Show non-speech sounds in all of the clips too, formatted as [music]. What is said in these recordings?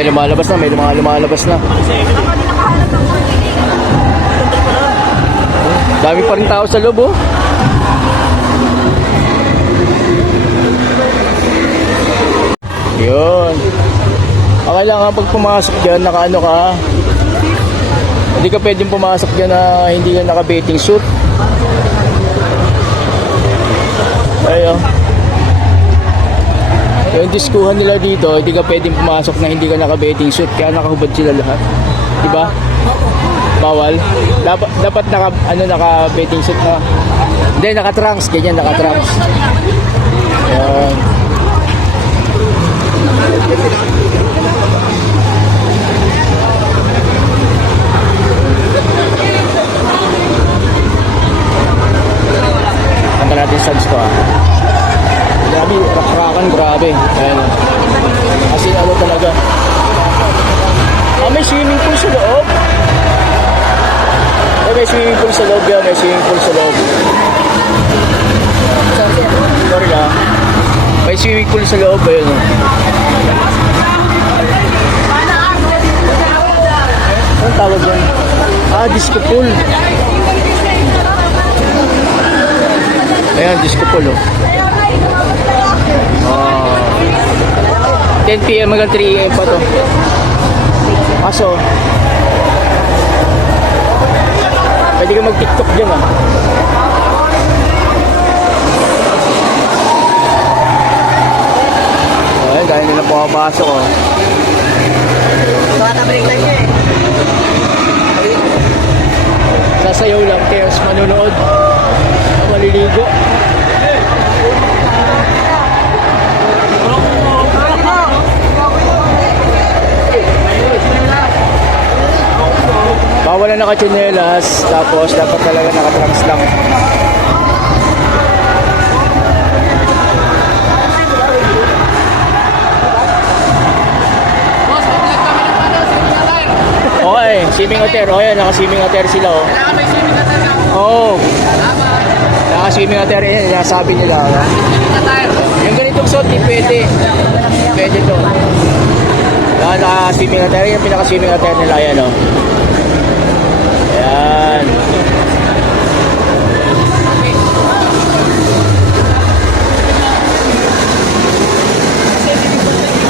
Ay, lumalabas na. May mga lumalabas na. Dami pa rin tao sa loob, oh. Yun. Ang kailangan pag pumasok dyan, naka ano ka, hindi ka pwedeng pumasok dyan na hindi ka naka-bathing suit. Ayun. Yung diskuhan nila dito, hindi ka pwedeng pumasok na hindi ka naka-bathing suit, kaya nakahubad sila lahat. Diba? Bawal. Dapat dapat naka ano naka bathing suit na. Hindi naka trunks, ganyan naka trunks. Yan. Tanggal natin subs ko ah. Grabe, rakrakan, grabe. Ayan. Kasi ano talaga. Ah, may swimming pool sa loob. Eh, may swimming pool sa loob yan. May swimming pool sa loob. Sorry ah. May swimming pool sa loob. Ayun oh. Anong tawag yan? Ah, disco pool. Ayan, disco pool oh. 10 p.m. hanggang 3 a.m. pa to. Kaso, pwede ka mag-tiktok dyan ah. Ayun, dahil nila pumapasok oh. Sasayaw lang, tears manonood. Maliligo. Bawal na nakachinelas, tapos dapat talaga nakatrunks lang. Okay, swimming hotel. O yan, naka-swimming hotel sila oh. Oo. Oh. Naka-swimming hotel yan, sabi nila. Oh. Yung ganitong suot, di pwede. Pwede to. Naka-swimming hotel. Yung pinaka-swimming hotel nila, yan oh. Yan.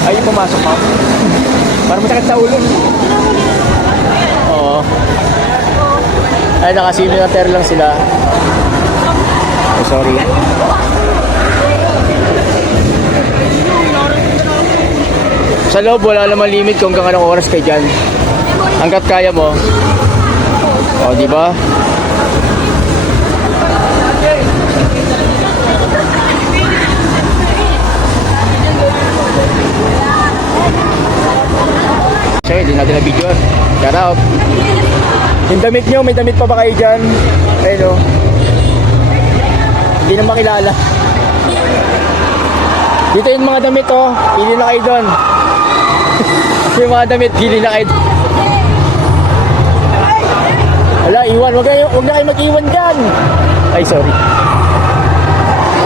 Ay, pumasok pa. Para masakit sa ulo. Oo. Ay, naka-swimming hotel lang sila. Oh, sorry. Sa loob, wala naman limit kung hanggang anong oras kayo dyan. Hanggat kaya mo. O, di ba? So, hindi natin na video. Shout out. Yung damit nyo, may damit pa ba kayo dyan? Ayun o. Hindi na makilala. Dito yung mga damit oh. Pili na kayo doon. [laughs] yung mga damit, pili na kayo. Wala, iwan. Huwag, kayo, huwag na kayo mag-iwan dyan. Ay, sorry.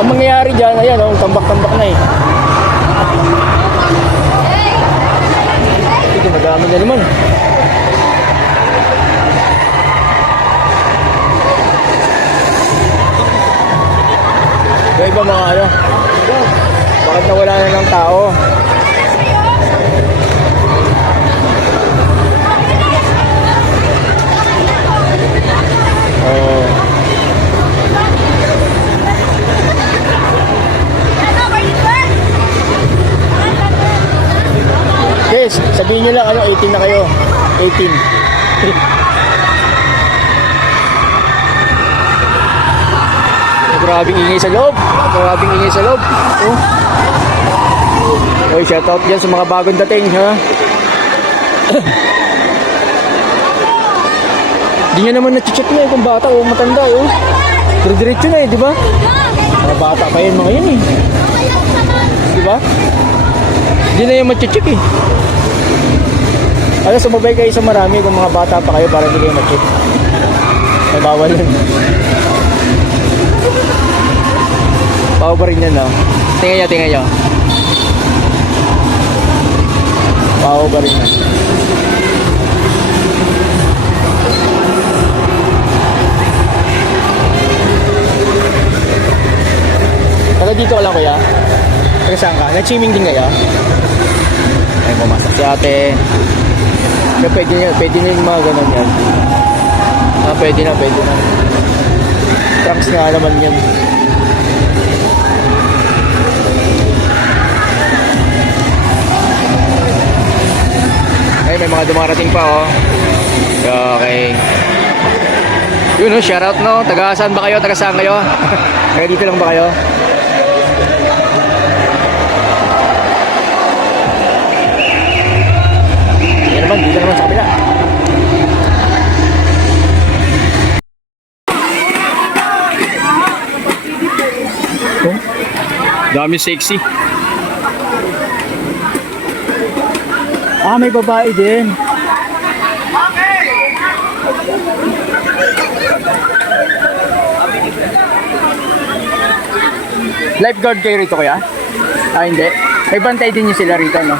Ang mangyayari dyan, ayan oh, tambak-tambak na eh. Ito, madami na naman. Yung iba mga ano, bakit nawala na ng tao? Nyo lang ano, 18 na kayo. 18. [laughs] Grabing ingay sa loob. Grabing ingay sa loob. Oh. Oy, shout out dyan sa mga bagong dating, ha? [coughs] Di nyo naman na-check na eh kung bata o matanda, eh. oh. Dire-diretso na eh, di ba? Mga bata pa yun mga yun eh. Di ba? Di na yung ma-check eh. Ano, sumabay kayo sa marami kung mga bata pa kayo para hindi kayo ma-check. May bawal yun. Bawal pa rin yan, no? Tingnan nyo, tingnan nyo. Baho ba rin yan? Taga dito ka lang kuya? Taga saan ka? Nag-swimming din kaya? Ay, pumasok si ate. Kaya pwede nyo, pwede nyo yung mga ganun yan. Ah, pwede na, pwede na. Trunks nga naman yan. Ay, may mga dumarating pa, oh. Okay. Yun, oh, shoutout, no? Taga saan ba kayo? Taga saan kayo? [laughs] Taga dito lang ba kayo? Naman, dito naman sa kabila. Oh, dami sexy. Ah, may babae din. Lifeguard kayo rito kuya? Ah, hindi. May bantay din niyo sila rito, no?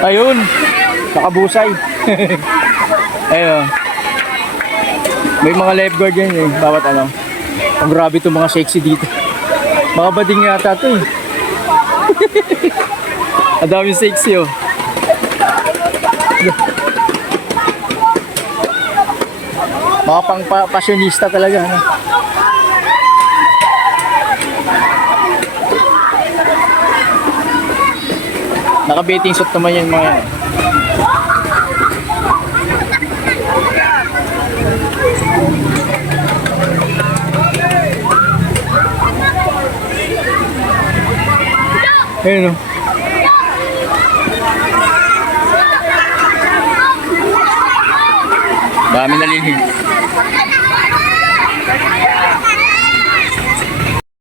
Ayun. Nakabusay. [laughs] Ayun. May mga lifeguard yan eh. Bawat ano. Ang grabe itong mga sexy dito. [laughs] Mga bading yata to eh. [laughs] Ang dami sexy oh. Mga pang pa talaga. Ano? Naka-betting suit naman yung mga yan. Ayun o. Dami nalilin.